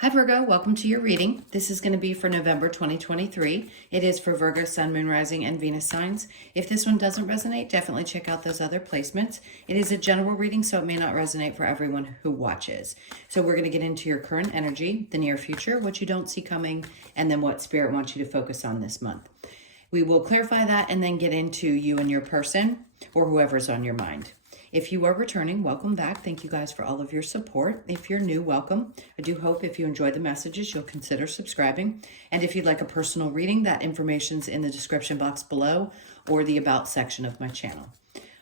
Hi Virgo, welcome to your reading. This is going to be for November 2023. It is for Virgo, Sun, Moon, Rising, and Venus signs. If this one doesn't resonate, definitely check out those other placements. It is a general reading, so it may not resonate for everyone who watches. So we're going to get into your current energy, the near future, what you don't see coming, and then what Spirit wants you to focus on this month. We will clarify that and then get into you and your person or whoever's on your mind. If you are returning, welcome back. Thank you guys for all of your support. If you're new, welcome. I do hope if you enjoy the messages, you'll consider subscribing. And if you'd like a personal reading, that information's in the description box below or the About section of my channel.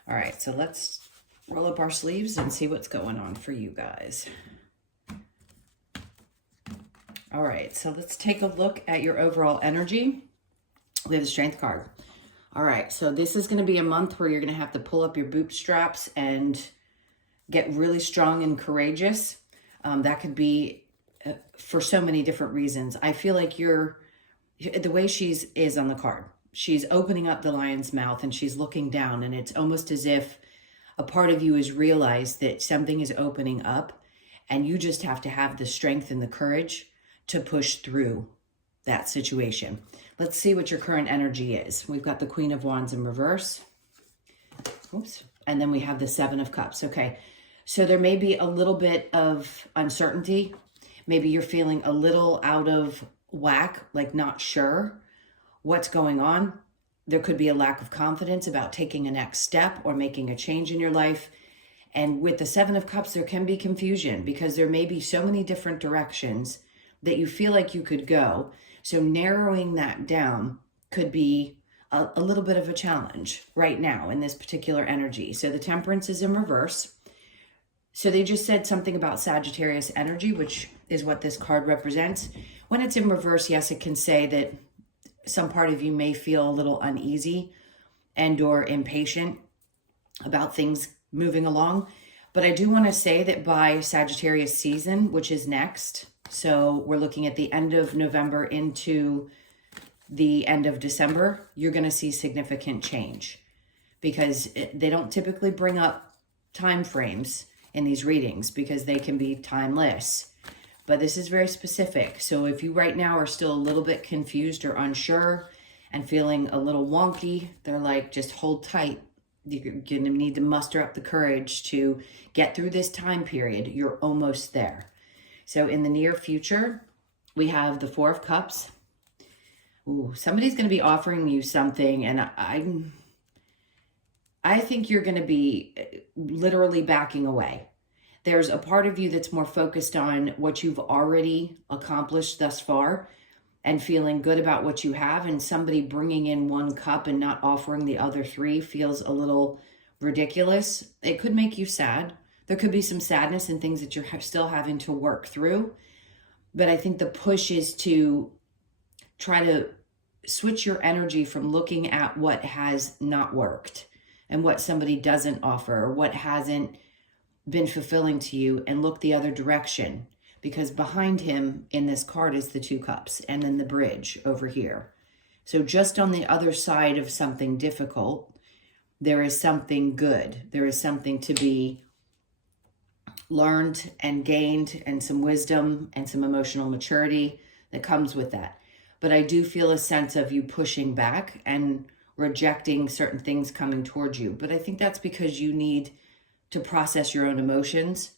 All right, so let's roll up our sleeves and see what's going on for you guys. All right, so let's take a look at your overall energy. We have the Strength card. All right, so this is going to be a month where you're going to have to pull up your bootstraps and get really strong and courageous. That could be for so many different reasons. I feel like the way is on the card. She's opening up the lion's mouth and she's looking down, and it's almost as if a part of you has realized that something is opening up and you just have to have the strength and the courage to push through that situation. Let's see what your current energy is. We've got the Queen of Wands in reverse. Oops. And then we have the Seven of Cups. Okay. So there may be a little bit of uncertainty. Maybe you're feeling a little out of whack, like not sure what's going on. There could be a lack of confidence about taking a next step or making a change in your life. And with the Seven of Cups, there can be confusion because there may be so many different directions that you feel like you could go. So narrowing that down could be a little bit of a challenge right now in this particular energy. So the Temperance is in reverse. So they just said something about Sagittarius energy, which is what this card represents. When it's in reverse, yes, it can say that some part of you may feel a little uneasy and or impatient about things moving along. But I do want to say that by Sagittarius season, which is next, so we're looking at the end of November into the end of December, you're going to see significant change because they don't typically bring up time frames in these readings because they can be timeless. But this is very specific. So if you right now are still a little bit confused or unsure and feeling a little wonky, they're like, just hold tight. You're going to need to muster up the courage to get through this time period. You're almost there. So in the near future, we have the Four of Cups. Ooh, somebody's going to be offering you something, and I think you're going to be literally backing away. There's a part of you that's more focused on what you've already accomplished thus far and feeling good about what you have, and somebody bringing in one cup and not offering the other three feels a little ridiculous. It could make you sad. There could be some sadness and things that you're still having to work through. But I think the push is to try to switch your energy from looking at what has not worked and what somebody doesn't offer or what hasn't been fulfilling to you, and look the other direction. Because behind him in this card is the Two Cups and then the bridge over here. So just on the other side of something difficult, there is something good. There is something to be learned and gained, and some wisdom and some emotional maturity that comes with that. But I do feel a sense of you pushing back and rejecting certain things coming towards you. But I think that's because you need to process your own emotions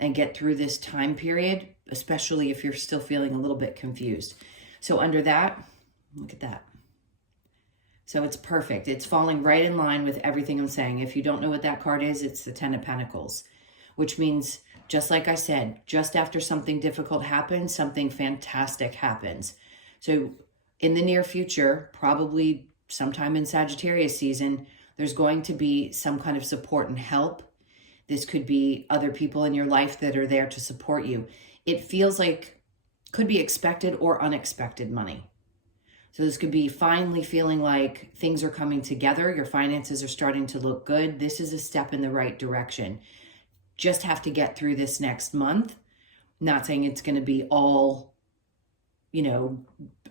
and get through this time period, especially if you're still feeling a little bit confused. So under that, look at that. So it's perfect. It's falling right in line with everything I'm saying. If you don't know what that card is, it's the Ten of Pentacles, which means, just like I said, just after something difficult happens, something fantastic happens. So in the near future, probably sometime in Sagittarius season, there's going to be some kind of support and help. This could be other people in your life that are there to support you. It feels like could be expected or unexpected money. So this could be finally feeling like things are coming together. Your finances are starting to look good. This is a step in the right direction. Just have to get through this next month. Not saying it's going to be all,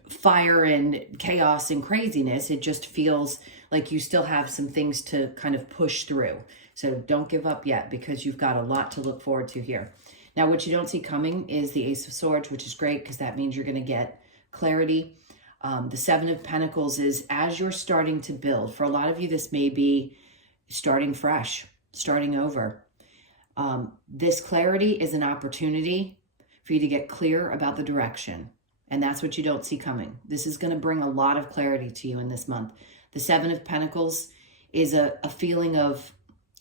fire and chaos and craziness. It just feels like you still have some things to kind of push through. So don't give up yet because you've got a lot to look forward to here. Now, what you don't see coming is the Ace of Swords, which is great because that means you're going to get clarity. The Seven of Pentacles is as you're starting to build. For a lot of you, this may be starting fresh, starting over. This clarity is an opportunity for you to get clear about the direction. And that's what you don't see coming. This is going to bring a lot of clarity to you in this month. The Seven of Pentacles is a feeling of,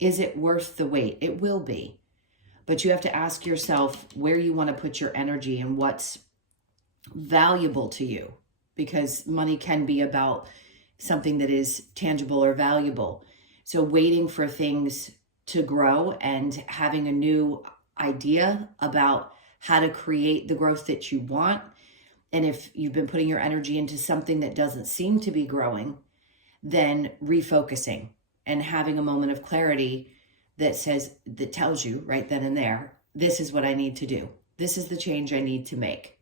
is it worth the wait? It will be. But you have to ask yourself where you want to put your energy and what's valuable to you. Because money can be about something that is tangible or valuable. So waiting for things to grow and having a new idea about how to create the growth that you want. And if you've been putting your energy into something that doesn't seem to be growing, then refocusing and having a moment of clarity that tells you right then and there, this is what I need to do. This is the change I need to make.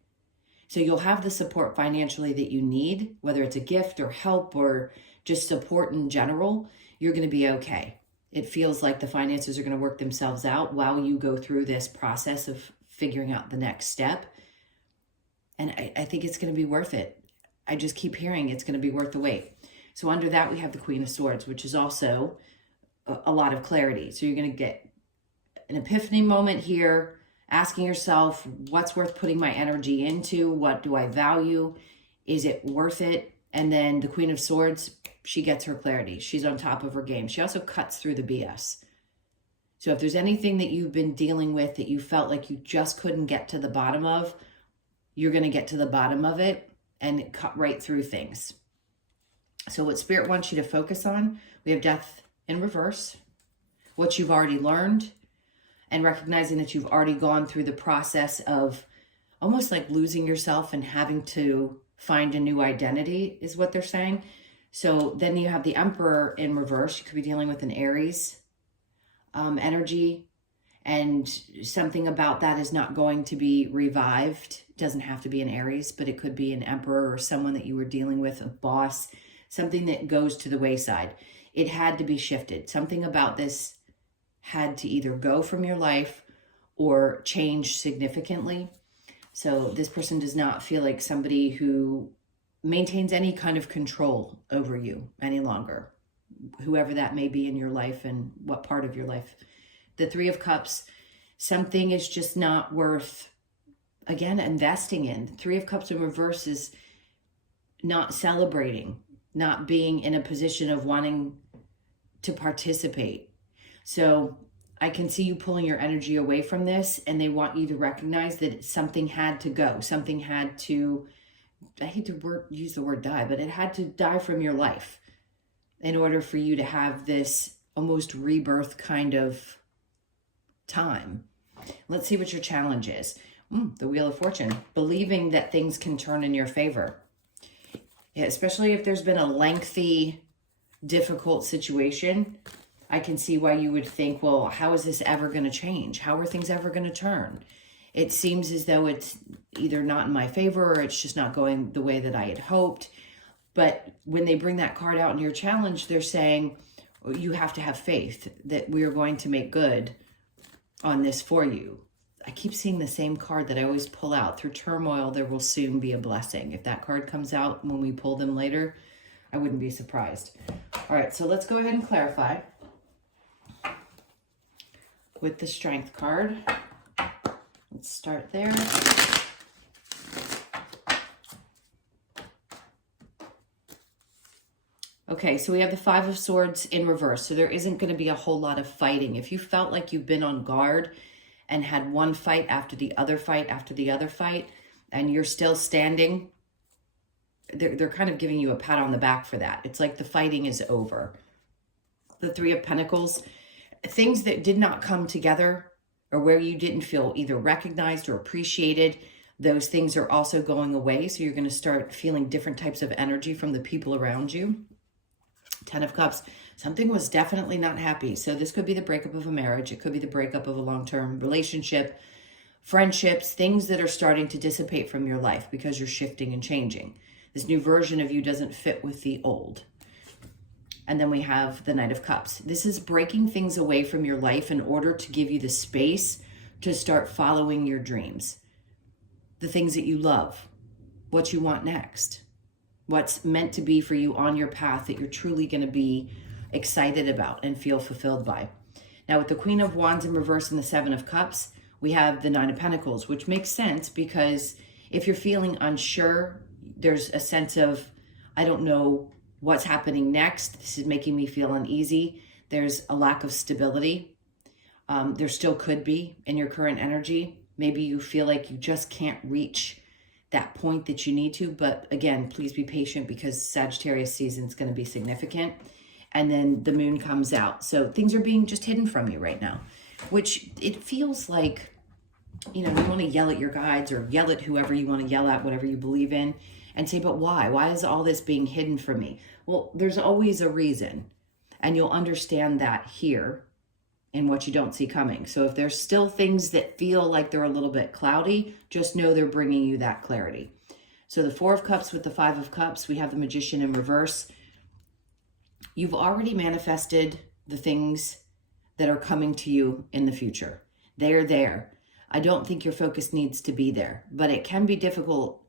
So you'll have the support financially that you need, whether it's a gift or help or just support in general, you're going to be okay. It feels like the finances are going to work themselves out while you go through this process of figuring out the next step. And I think it's going to be worth it. I just keep hearing it's going to be worth the wait. So under that, we have the Queen of Swords, which is also a lot of clarity. So you're going to get an epiphany moment here, asking yourself, what's worth putting my energy into? What do I value? Is it worth it? And then the Queen of Swords, she gets her clarity. She's on top of her game. She also cuts through the BS. So if there's anything that you've been dealing with that you felt like you just couldn't get to the bottom of, you're going to get to the bottom of it and cut right through things. So what Spirit wants you to focus on, we have Death in reverse, what you've already learned, and recognizing that you've already gone through the process of almost like losing yourself and having to find a new identity is what they're saying. So then you have the Emperor in reverse. You could be dealing with an Aries energy, and something about that is not going to be revived. It doesn't have to be an Aries, but it could be an Emperor or someone that you were dealing with, a boss, something that goes to the wayside. It had to be shifted. Something about this had to either go from your life or change significantly. So this person does not feel like somebody who maintains any kind of control over you any longer, whoever that may be in your life and what part of your life. The Three of Cups, something is just not worth, again, investing in. The Three of Cups in reverse is not celebrating, not being in a position of wanting to participate. So I can see you pulling your energy away from this, and they want you to recognize that something had to go. Something had to, I hate to use the word die, but it had to die from your life in order for you to have this almost rebirth kind of time. Let's see what your challenge is. The Wheel of Fortune, believing that things can turn in your favor. Yeah, especially if there's been a lengthy, difficult situation, I can see why you would think, well, how is this ever going to change? How are things ever going to turn? It seems as though it's either not in my favor or it's just not going the way that I had hoped. But when they bring that card out in your challenge, they're saying you have to have faith that we are going to make good on this for you. I keep seeing the same card that I always pull out. Through turmoil, there will soon be a blessing. If that card comes out when we pull them later, I wouldn't be surprised. All right, so let's go ahead and clarify with the Strength card. Let's start there. Okay, so we have the Five of Swords in reverse. So there isn't going to be a whole lot of fighting. If you felt like you've been on guard and had one fight after the other fight after the other fight, and you're still standing, they're kind of giving you a pat on the back for that. It's like the fighting is over. The Three of Pentacles, things that did not come together or where you didn't feel either recognized or appreciated, those things are also going away. So you're going to start feeling different types of energy from the people around you. Ten of Cups, something was definitely not happy. So this could be the breakup of a marriage. It could be the breakup of a long-term relationship, friendships, things that are starting to dissipate from your life because you're shifting and changing. This new version of you doesn't fit with the old. And then we have the Knight of Cups. This is breaking things away from your life in order to give you the space to start following your dreams, the things that you love, what you want next, what's meant to be for you on your path that you're truly going to be excited about and feel fulfilled by. Now, with the Queen of Wands in reverse and the Seven of Cups, we have the Nine of Pentacles, which makes sense because if you're feeling unsure, there's a sense of, I don't know what's happening next. This is making me feel uneasy. There's a lack of stability. There still could be in your current energy. Maybe you feel like you just can't reach that point that you need to. But again, please be patient because Sagittarius season is going to be significant. And then the moon comes out. So things are being just hidden from you right now, which it feels like, you want to yell at your guides or yell at whoever you want to yell at, whatever you believe in, and say, but why? Why is all this being hidden from me? Well, there's always a reason. And you'll understand that here in what you don't see coming. So if there's still things that feel like they're a little bit cloudy, just know they're bringing you that clarity. So the Four of Cups with the Five of Cups, we have the Magician in reverse. You've already manifested the things that are coming to you in the future. They're there. I don't think your focus needs to be there, but it can be difficult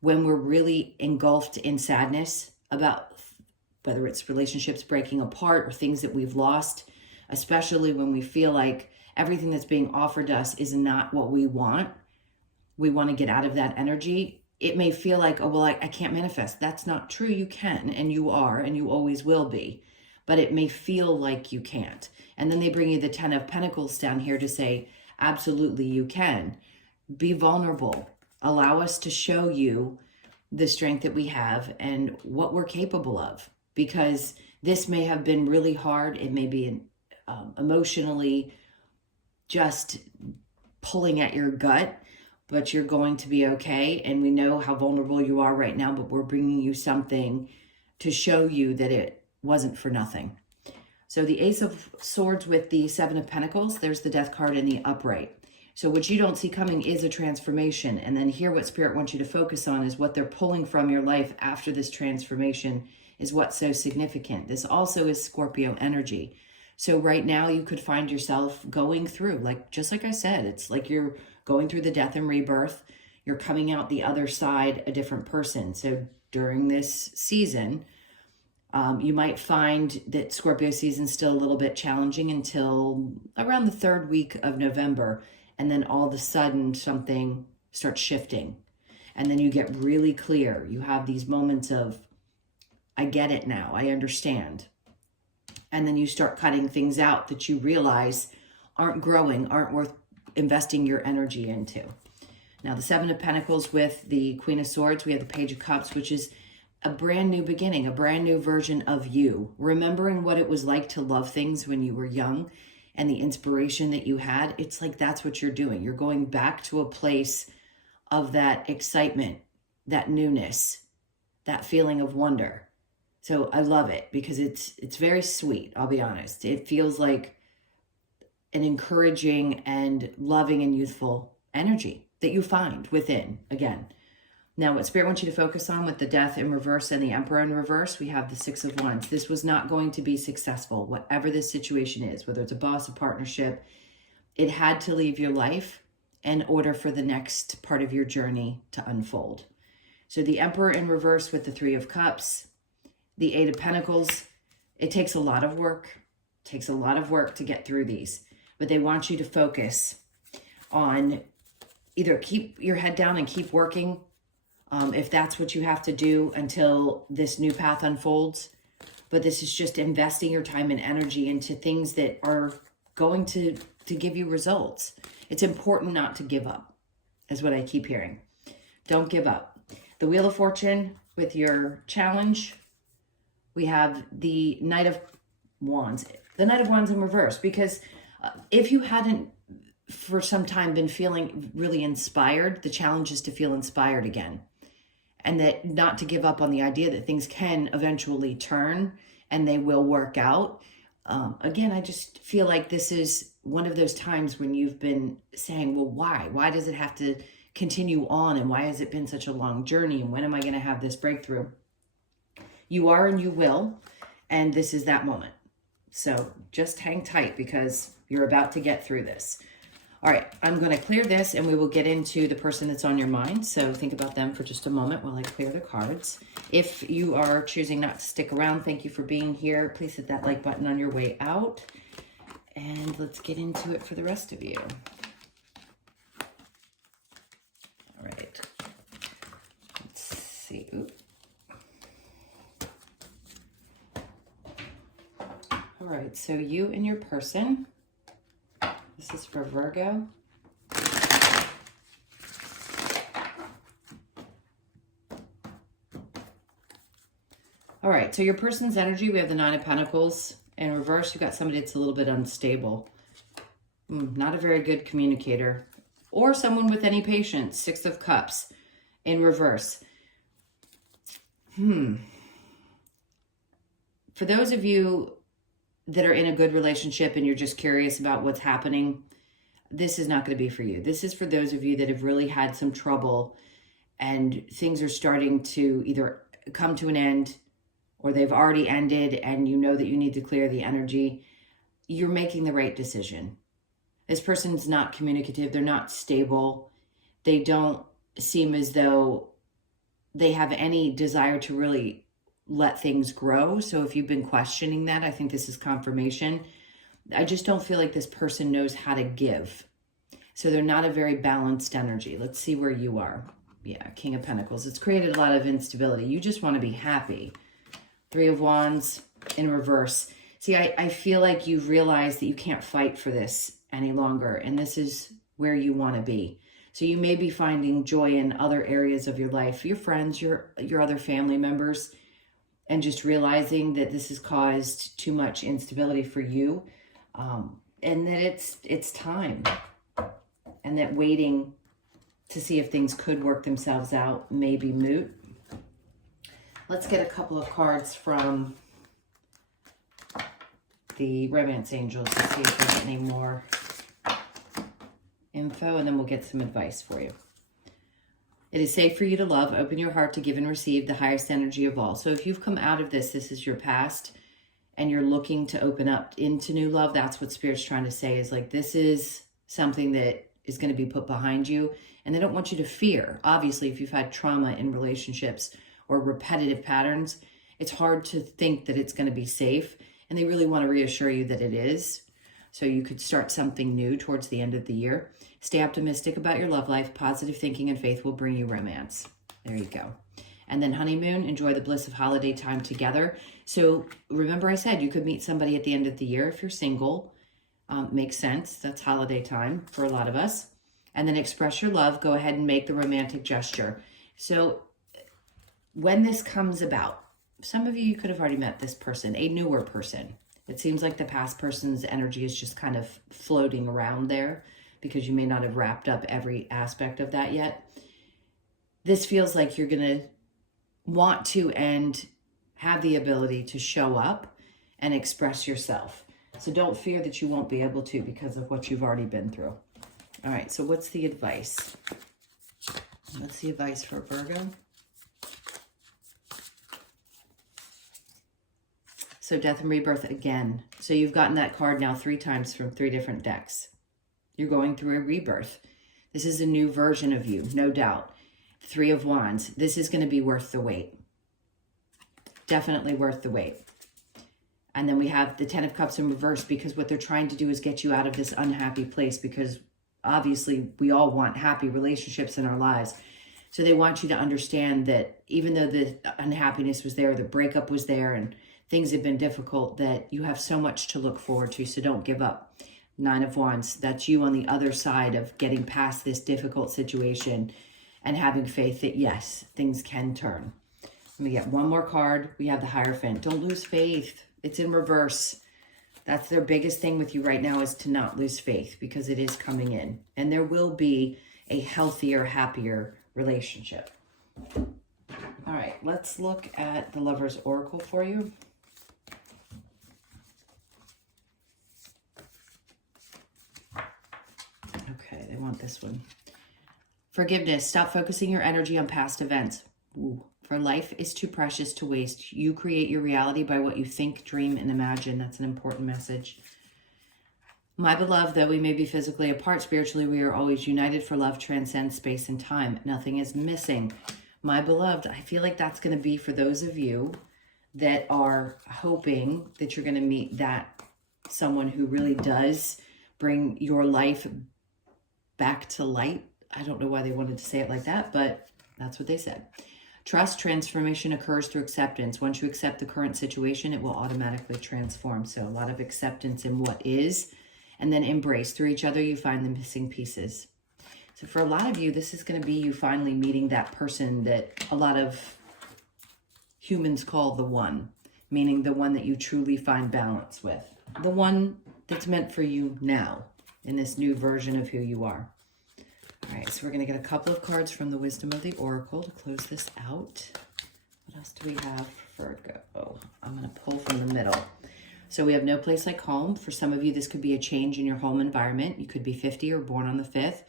when we're really engulfed in sadness about whether it's relationships breaking apart or things that we've lost, especially when we feel like everything that's being offered to us is not what we want. We want to get out of that energy. It may feel like, oh, well, I can't manifest. That's not true. You can, and you are, and you always will be. But it may feel like you can't. And then they bring you the Ten of Pentacles down here to say, absolutely, you can. Be vulnerable. Allow us to show you the strength that we have and what we're capable of. Because this may have been really hard. It may be emotionally just pulling at your gut, but you're going to be okay. And we know how vulnerable you are right now, but we're bringing you something to show you that it wasn't for nothing. So the Ace of Swords with the Seven of Pentacles, there's the Death card in the upright. So what you don't see coming is a transformation. And then here what Spirit wants you to focus on is what they're pulling from your life after this transformation is what's so significant. This also is Scorpio energy. So right now you could find yourself going through, just like I said, it's like you're going through the death and rebirth. You're coming out the other side a different person. So during this season, you might find that Scorpio season's still a little bit challenging until around the third week of November. And then all of a sudden something starts shifting. And then you get really clear. You have these moments of, I get it now. I understand. And then you start cutting things out that you realize aren't growing, aren't worth investing your energy into. Now, the Seven of Pentacles with the Queen of Swords, we have the Page of Cups, which is a brand new beginning, a brand new version of you. Remembering what it was like to love things when you were young and the inspiration that you had, it's like that's what you're doing. You're going back to a place of that excitement, that newness, that feeling of wonder. So I love it because it's very sweet, I'll be honest. It feels like an encouraging and loving and youthful energy that you find within, again. Now, what Spirit wants you to focus on with the Death in reverse and the Emperor in reverse, we have the Six of Wands. This was not going to be successful, whatever this situation is, whether it's a boss, a partnership. It had to leave your life in order for the next part of your journey to unfold. So the Emperor in reverse with the Three of Cups, the Eight of Pentacles, it takes a lot of work. It takes a lot of work to get through these. But they want you to focus on either keep your head down and keep working, if that's what you have to do until this new path unfolds. But this is just investing your time and energy into things that are going to give you results. It's important not to give up, is what I keep hearing. Don't give up. The Wheel of Fortune with your challenge, we have the Knight of Wands. The Knight of Wands in reverse, because if you hadn't for some time been feeling really inspired, the challenge is to feel inspired again. And that not to give up on the idea that things can eventually turn and they will work out. Again, I just feel like this is one of those times when you've been saying, well, why? Why does it have to continue on? And why has it been such a long journey? And when am I going to have this breakthrough? You are and you will. And this is that moment. So just hang tight because you're about to get through this. All right, I'm going to clear this and we will get into the person that's on your mind. So think about them for just a moment while I clear the cards. If you are choosing not to stick around, thank you for being here. Please hit that like button on your way out. And let's get into it for the rest of you. All right. Let's see. Ooh. All right, so you and your person. This is for Virgo. All right, so your person's energy, we have the Nine of Pentacles. In reverse, you've got somebody that's a little bit unstable. Not a very good communicator. Or someone with any patience. Six of Cups in reverse. For those of you that are in a good relationship and you're just curious about what's happening, this is not going to be for you. This is for those of you that have really had some trouble and things are starting to either come to an end or they've already ended and you know that you need to clear the energy. You're making the right decision. This person's not communicative. They're not stable. They don't seem as though they have any desire to really let things grow. So if you've been questioning that, I think this is confirmation. I just don't feel like this person knows how to give. So they're not a very balanced energy. Let's see where you are. Yeah, King of Pentacles. It's created a lot of instability. You just want to be happy. Three of Wands in reverse. See, I feel like you've realized that you can't fight for this any longer. And this is where you want to be. So you may be finding joy in other areas of your life, your friends, your other family members, and just realizing that this has caused too much instability for you, and that it's time, and that waiting to see if things could work themselves out may be moot. Let's get a couple of cards from the Romance Angels to see if we get any more info, and then we'll get some advice for you. It is safe for you to love. Open your heart to give and receive the highest energy of all. So if you've come out of this is your past, and you're looking to open up into new love, that's what Spirit's trying to say, is like, this is something that is going to be put behind you. And they don't want you to fear. Obviously, if you've had trauma in relationships or repetitive patterns, it's hard to think that it's going to be safe. And they really want to reassure you that it is. So you could start something new towards the end of the year. Stay optimistic about your love life. Positive thinking and faith will bring you romance. There you go. And then honeymoon, enjoy the bliss of holiday time together. So remember I said you could meet somebody at the end of the year if you're single. Makes sense. That's holiday time for a lot of us. And then express your love. Go ahead and make the romantic gesture. So when this comes about, some of you could have already met this person, a newer person. It seems like the past person's energy is just kind of floating around there because you may not have wrapped up every aspect of that yet. This feels like you're going to want to and have the ability to show up and express yourself. So don't fear that you won't be able to because of what you've already been through. All right, so what's the advice? What's the advice for Virgo? So death and rebirth again. So you've gotten that card now 3 times from 3 different decks. You're going through a rebirth. This is a new version of you, no doubt. 3 of Wands. This is going to be worth the wait. Definitely worth the wait. And then we have the 10 of Cups in reverse, because what they're trying to do is get you out of this unhappy place, because obviously we all want happy relationships in our lives. So they want you to understand that even though the unhappiness was there, the breakup was there, and things have been difficult, that you have so much to look forward to. So don't give up. 9 of Wands, that's you on the other side of getting past this difficult situation and having faith that yes, things can turn. Let me get one more card. We have the Hierophant. Don't lose faith. It's in reverse. That's their biggest thing with you right now, is to not lose faith, because it is coming in. And there will be a healthier, happier relationship. All right, let's look at the Lover's Oracle for you. Okay, they want this one. Forgiveness. Stop focusing your energy on past events. Ooh. For life is too precious to waste. You create your reality by what you think, dream, and imagine. That's an important message. My beloved, though we may be physically apart, spiritually we are always united, for love transcends space and time. Nothing is missing. My beloved, I feel like that's going to be for those of you that are hoping that you're going to meet that someone who really does bring your life back to light. I don't know why they wanted to say it like that, but that's what they said. Trust transformation occurs through acceptance. Once you accept the current situation, it will automatically transform. So a lot of acceptance in what is, and then embrace. Through each other, you find the missing pieces. So for a lot of you, this is going to be you finally meeting that person that a lot of humans call the one, meaning the one that you truly find balance with. The one that's meant for you now in this new version of who you are. All right, so we're going to get a couple of cards from the Wisdom of the Oracle to close this out. What else do we have for Virgo? I'm going to pull from the middle. So we have no place like home. For some of you, this could be a change in your home environment. You could be 50 or born on the 5th,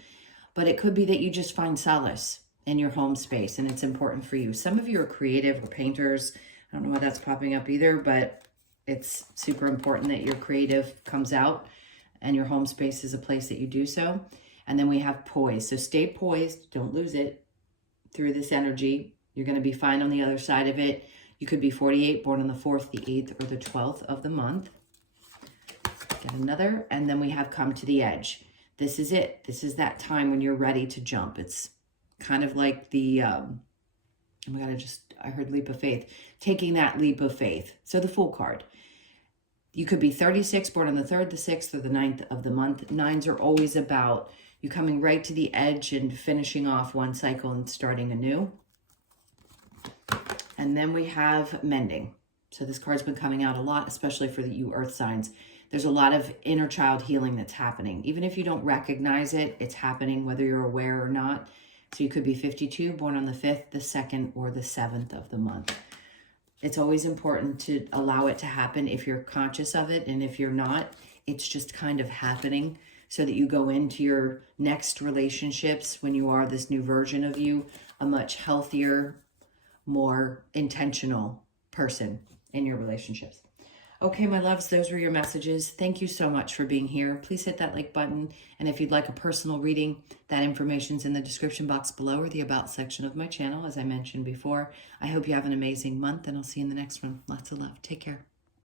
but it could be that you just find solace in your home space and it's important for you. Some of you are creative or painters. I don't know why that's popping up either, but it's super important that your creative comes out and your home space is a place that you do so. And then we have poise. So stay poised. Don't lose it through this energy. You're going to be fine on the other side of it. You could be 48, born on the 4th, the 8th, or the 12th of the month. Get another. And then we have come to the edge. This is it. This is that time when you're ready to jump. It's kind of like the, oh my God, I heard leap of faith. Taking that leap of faith. So the Fool card. You could be 36, born on the 3rd, the 6th, or the 9th of the month. 9s are always about you coming right to the edge and finishing off one cycle and starting anew. And then we have mending. So this card's been coming out a lot, especially for you earth signs. There's a lot of inner child healing that's happening. Even if you don't recognize it, it's happening whether you're aware or not. So you could be 52, born on the 5th, the 2nd, or the 7th of the month. It's always important to allow it to happen if you're conscious of it. And if you're not, it's just kind of happening so that you go into your next relationships when you are this new version of you, a much healthier, more intentional person in your relationships. Okay, my loves, those were your messages. Thank you so much for being here. Please hit that like button. And if you'd like a personal reading, that information's in the description box below or the About section of my channel, as I mentioned before. I hope you have an amazing month, and I'll see you in the next one. Lots of love. Take care.